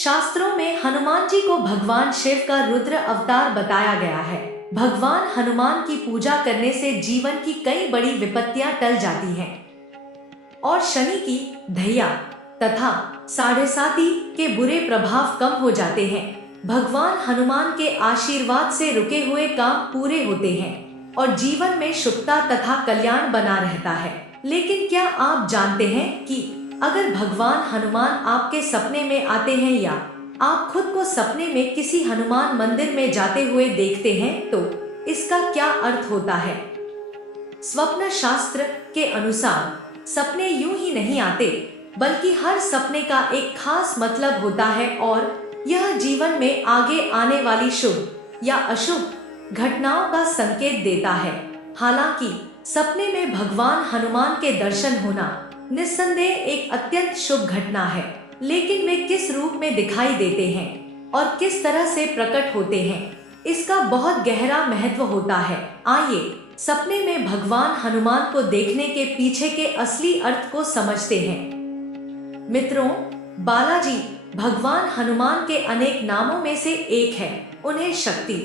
शास्त्रों में हनुमान जी को भगवान शिव का रुद्र अवतार बताया गया है। भगवान हनुमान की पूजा करने से जीवन की कई बड़ी विपत्तियां टल जाती हैं और शनि की धैया तथा साढ़े साती के बुरे प्रभाव कम हो जाते हैं। भगवान हनुमान के आशीर्वाद से रुके हुए काम पूरे होते हैं और जीवन में शुभता तथा कल्याण बना रहता है। लेकिन क्या आप जानते हैं कि अगर भगवान हनुमान आपके सपने में आते हैं या आप खुद को सपने में किसी हनुमान मंदिर में जाते हुए देखते हैं तो इसका क्या अर्थ होता है? स्वप्न शास्त्र के अनुसार सपने यूं ही नहीं आते, बल्कि हर सपने का एक खास मतलब होता है और यह जीवन में आगे आने वाली शुभ या अशुभ घटनाओं का संकेत देता है। हालांकि सपने में भगवान हनुमान के दर्शन होना निस्संदेह एक अत्यंत शुभ घटना है, लेकिन वे किस रूप में दिखाई देते हैं और किस तरह से प्रकट होते हैं, इसका बहुत गहरा महत्व होता है। आइए सपने में भगवान हनुमान को देखने के पीछे के असली अर्थ को समझते हैं। मित्रों, बालाजी भगवान हनुमान के अनेक नामों में से एक है। उन्हें शक्ति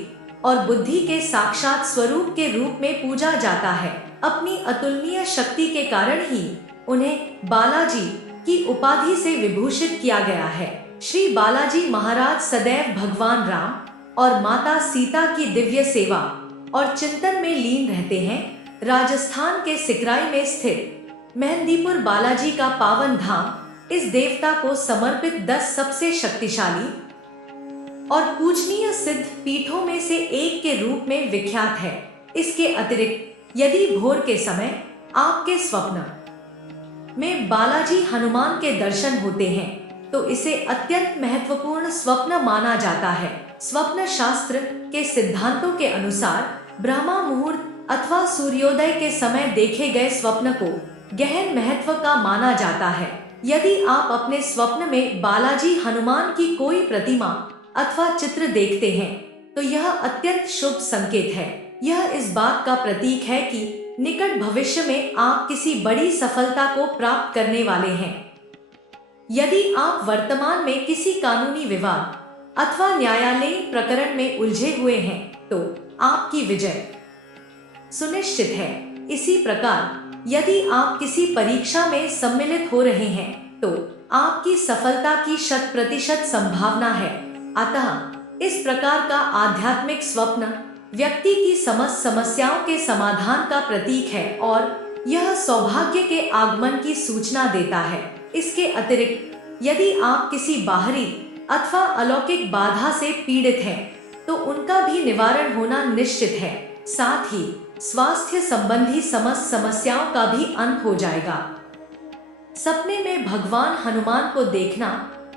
और बुद्धि के साक्षात स्वरूप के रूप में पूजा जाता है। अपनी अतुलनीय शक्ति के कारण ही उन्हें बालाजी की उपाधि से विभूषित किया गया है। श्री बालाजी महाराज सदैव भगवान राम और माता सीता की दिव्य सेवा और चिंतन में लीन रहते हैं। राजस्थान के सिकराई में स्थित मेहंदीपुर बालाजी का पावन धाम इस देवता को समर्पित 10 सबसे शक्तिशाली और पूजनीय सिद्ध पीठों में से एक के रूप में विख्यात है। इसके अतिरिक्त यदि भोर के समय आपके स्वप्न में बालाजी हनुमान के दर्शन होते हैं तो इसे अत्यंत महत्वपूर्ण स्वप्न माना जाता है। स्वप्न शास्त्र के सिद्धांतों के अनुसार ब्रह्मा मुहूर्त अथवा सूर्योदय के समय देखे गए स्वप्न को गहन महत्व का माना जाता है। यदि आप अपने स्वप्न में बालाजी हनुमान की कोई प्रतिमा अथवा चित्र देखते हैं तो यह अत्यंत शुभ संकेत है। यह इस बात का प्रतीक है कि निकट भविष्य में आप किसी बड़ी सफलता को प्राप्त करने वाले हैं। यदि आप वर्तमान में किसी कानूनी विवाद अथवा न्यायालयीन प्रकरण में उलझे हुए हैं तो आपकी विजय सुनिश्चित है। इसी प्रकार यदि आप किसी परीक्षा में सम्मिलित हो रहे हैं तो आपकी सफलता की 100% संभावना है। अतः इस प्रकार का आध्यात्मिक स्वप्न व्यक्ति की समस्त समस्याओं के समाधान का प्रतीक है और यह सौभाग्य के आगमन की सूचना देता है। इसके अतिरिक्त यदि आप किसी बाहरी अथवा अलौकिक बाधा से पीड़ित हैं तो उनका भी निवारण होना निश्चित है। साथ ही स्वास्थ्य संबंधी समस्त समस्याओं का भी अंत हो जाएगा। सपने में भगवान हनुमान को देखना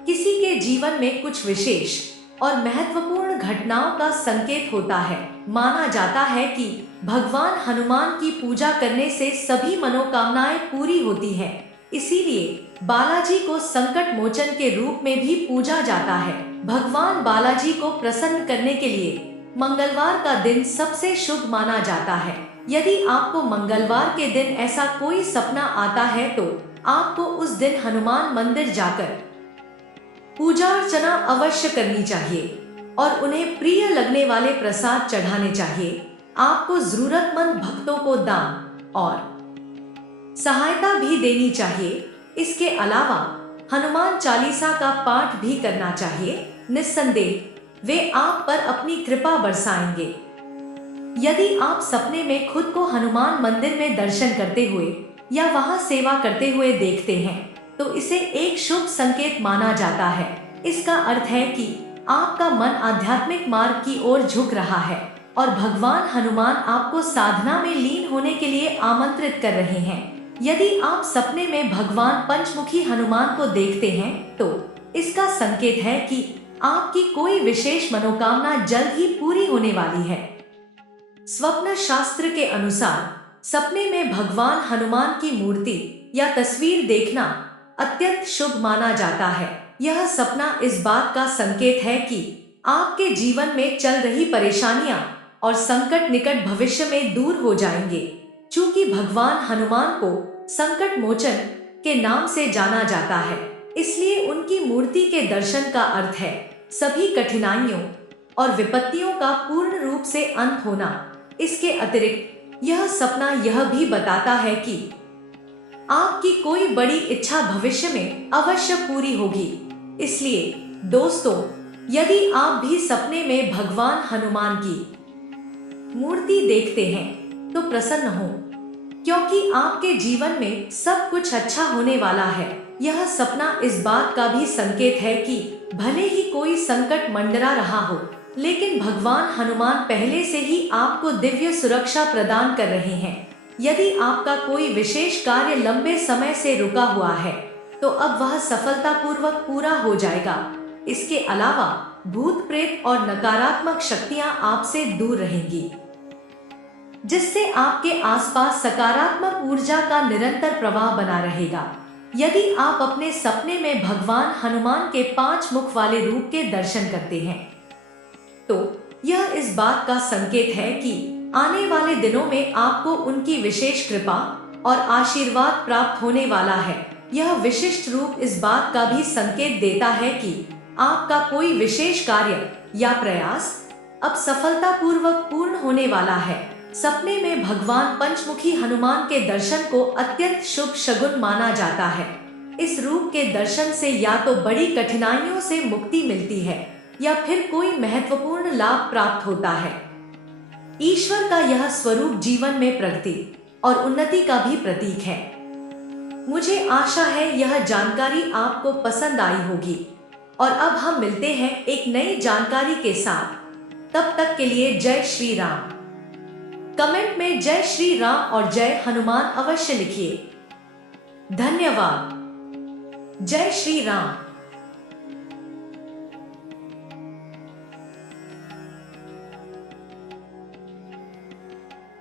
किसी के जीवन में कुछ विशेष और महत्वपूर्ण घटनाओं का संकेत होता है। माना जाता है कि भगवान हनुमान की पूजा करने से सभी मनोकामनाएं पूरी होती हैं। इसीलिए बालाजी को संकट मोचन के रूप में भी पूजा जाता है। भगवान बालाजी को प्रसन्न करने के लिए मंगलवार का दिन सबसे शुभ माना जाता है। यदि आपको मंगलवार के दिन ऐसा कोई सपना आता है तो आपको उस दिन हनुमान मंदिर जाकर पूजा अर्चना अवश्य करनी चाहिए और उन्हें प्रिय लगने वाले प्रसाद चढ़ाने चाहिए। आपको जरूरतमंद भक्तों को दान और सहायता भी देनी चाहिए। इसके अलावा हनुमान चालीसा का पाठ भी करना चाहिए। निस्संदेह वे आप पर अपनी कृपा बरसाएंगे। यदि आप सपने में खुद को हनुमान मंदिर में दर्शन करते हुए या वहां सेवा करते हुए देखते हैं तो इसे एक शुभ संकेत माना जाता है। इसका अर्थ है कि आपका मन आध्यात्मिक मार्ग की ओर झुक रहा है और भगवान हनुमान आपको साधना में लीन होने के लिए आमंत्रित कर रहे हैं। यदि आप सपने में भगवान पंचमुखी हनुमान को देखते हैं तो इसका संकेत है कि आपकी कोई विशेष मनोकामना जल्द ही पूरी होने वाली है। स्वप्न शास्त्र के अनुसार सपने में भगवान हनुमान की मूर्ति या तस्वीर देखना अत्यंत शुभ माना जाता है। यह सपना इस बात का संकेत है कि आपके जीवन में चल रही परेशानियां और संकट निकट भविष्य में दूर हो जाएंगे। चूंकि भगवान हनुमान को संकट मोचन के नाम से जाना जाता है, इसलिए उनकी मूर्ति के दर्शन का अर्थ है सभी कठिनाइयों और विपत्तियों का पूर्ण रूप से अंत होना। इसके अतिरिक्त यह सपना यह भी बताता है कि आपकी कोई बड़ी इच्छा भविष्य में अवश्य पूरी होगी। इसलिए दोस्तों, यदि आप भी सपने में भगवान हनुमान की मूर्ति देखते हैं तो प्रसन्न हो, क्योंकि आपके जीवन में सब कुछ अच्छा होने वाला है। यह सपना इस बात का भी संकेत है कि भले ही कोई संकट मंडरा रहा हो, लेकिन भगवान हनुमान पहले से ही आपको दिव्य सुरक्षा प्रदान कर रहे हैं। यदि आपका कोई विशेष कार्य लंबे समय से रुका हुआ है तो अब वह सफलतापूर्वक पूरा हो जाएगा। इसके अलावा भूत प्रेत और नकारात्मक शक्तियां आपसे दूर रहेंगी, जिससे आपके आसपास सकारात्मक ऊर्जा का निरंतर प्रवाह बना रहेगा। यदि आप अपने सपने में भगवान हनुमान के 5 मुख वाले रूप के दर्शन करते हैं तो यह इस बात का संकेत है कि आने वाले दिनों में आपको उनकी विशेष कृपा और आशीर्वाद प्राप्त होने वाला है। यह विशिष्ट रूप इस बात का भी संकेत देता है कि आपका कोई विशेष कार्य या प्रयास अब सफलतापूर्वक पूर्ण होने वाला है। सपने में भगवान पंचमुखी हनुमान के दर्शन को अत्यंत शुभ शगुन माना जाता है। इस रूप के दर्शन से या तो बड़ी कठिनाइयों से मुक्ति मिलती है या फिर कोई महत्वपूर्ण लाभ प्राप्त होता है। ईश्वर का यह स्वरूप जीवन में प्रगति और उन्नति का भी प्रतीक है। मुझे आशा है यह जानकारी आपको पसंद आई होगी और अब हम मिलते हैं एक नई जानकारी के साथ। तब तक के लिए जय श्री राम। कमेंट में जय श्री राम और जय हनुमान अवश्य लिखिए। धन्यवाद। जय श्री राम।